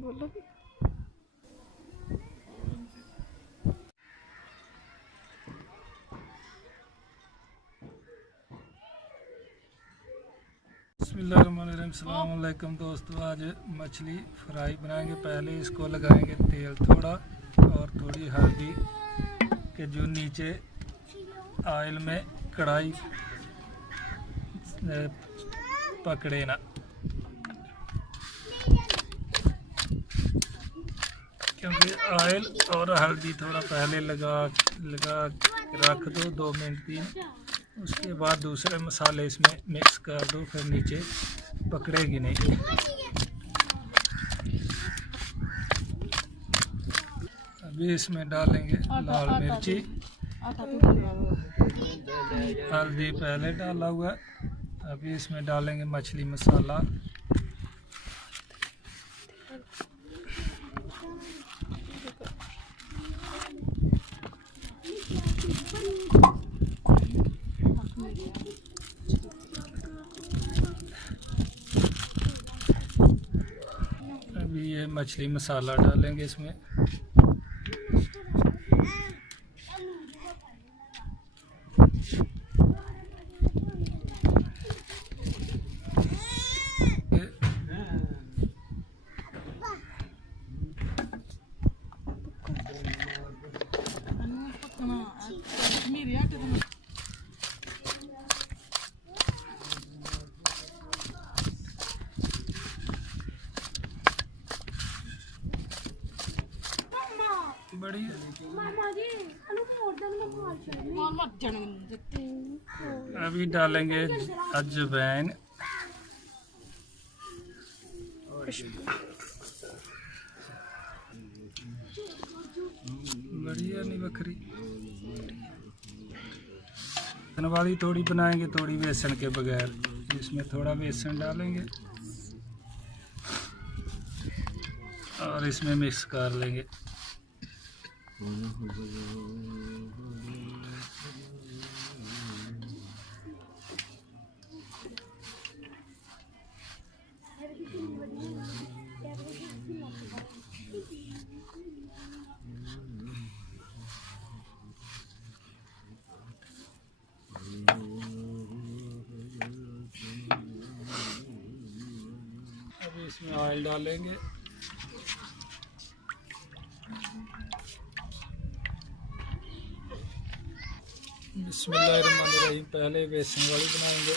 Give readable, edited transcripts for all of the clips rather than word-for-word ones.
बोलो। बिस्मिल्लाहिर्रहमानिर्रहीम। अस्सलाम वालेकुम दोस्तों, आज मछली फ्राई बनाएंगे। पहले इसको लगाएंगे तेल थोड़ा और थोड़ी हल्दी के जो नीचे ऑयल में कढ़ाई पकड़े ना, क्योंकि ऑयल और हल्दी थोड़ा पहले लगा रख दो 2 मिनट 3, उसके बाद दूसरे मसाले इसमें मिक्स कर दो, फिर नीचे पकड़ेगी नहीं। अभी इसमें डालेंगे लाल मिर्ची, हल्दी पहले डाला हुआ। अभी इसमें डालेंगे मछली मसाला, अभी ये मछली मसाला डालेंगे इसमें। अभी डालेंगे अजवाइन, बढ़िया नहीं बकरी वाली थोड़ी बनाएंगे, थोड़ी बेसन के बगैर। इसमें थोड़ा बेसन डालेंगे और इसमें मिक्स कर लेंगे। अभी इसमें ऑयल डालेंगे। बिस्मिल्लाहिर्रहमानिर्रहीम। पहले बेसन वाली बनाएंगे।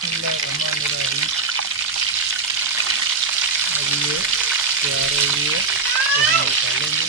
बिस्मिल्लाहिर्रहमानिर्रहीम। अभी ये तैयार हो गई है, तो हम निकालेंगे।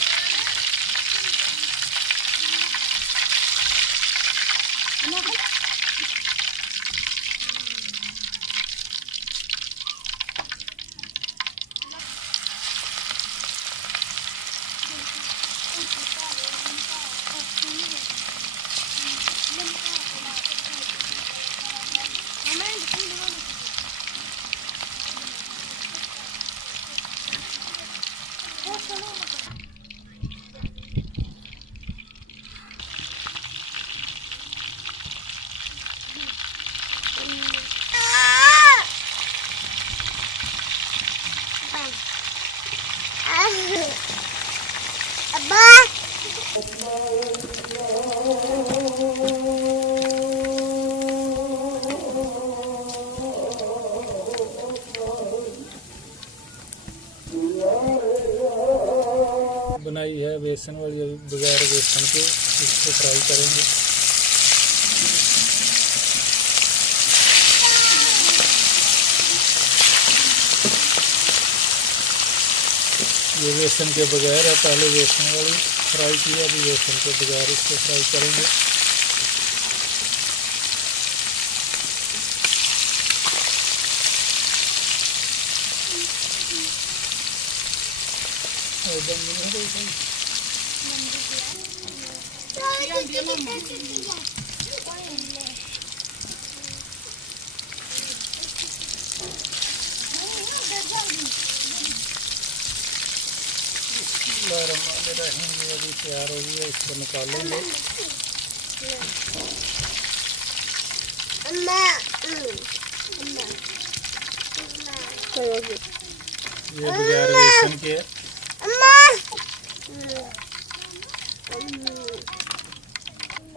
बनाई है बेसन वाली, अभी बगैर बेसन के इसको फ्राई करेंगे। ये बेसन के बगैर है, पहले बेसन वाली फ्राई की, अभी बेसन के बगैर इसको फ्राई करेंगे। अभी तैयार हो गई है, इसको निकालेंगे। ये बगैर बेसन के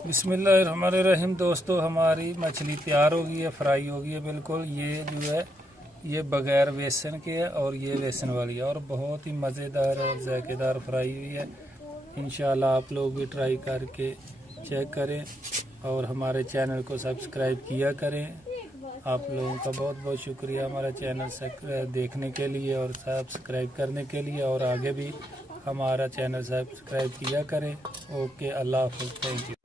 बिस्मिल्लाहिर्रहमानिर्रहीम। दोस्तों हमारी मछली तैयार हो गई है, फ्राई हो गई है बिल्कुल। ये जो है ये बगैर बेसन के है और ये बेसन वाली है, और बहुत ही मज़ेदार और जायकेदार फ्राई हुई है। इंशाल्लाह आप लोग भी ट्राई करके चेक करें और हमारे चैनल को सब्सक्राइब किया करें। आप लोगों का बहुत बहुत शुक्रिया हमारा चैनल देखने के लिए और सब्सक्राइब करने के लिए, और आगे भी हमारा चैनल सब्सक्राइब किया करें। ओके, अल्लाह हाफ़िज़, थैंक यू।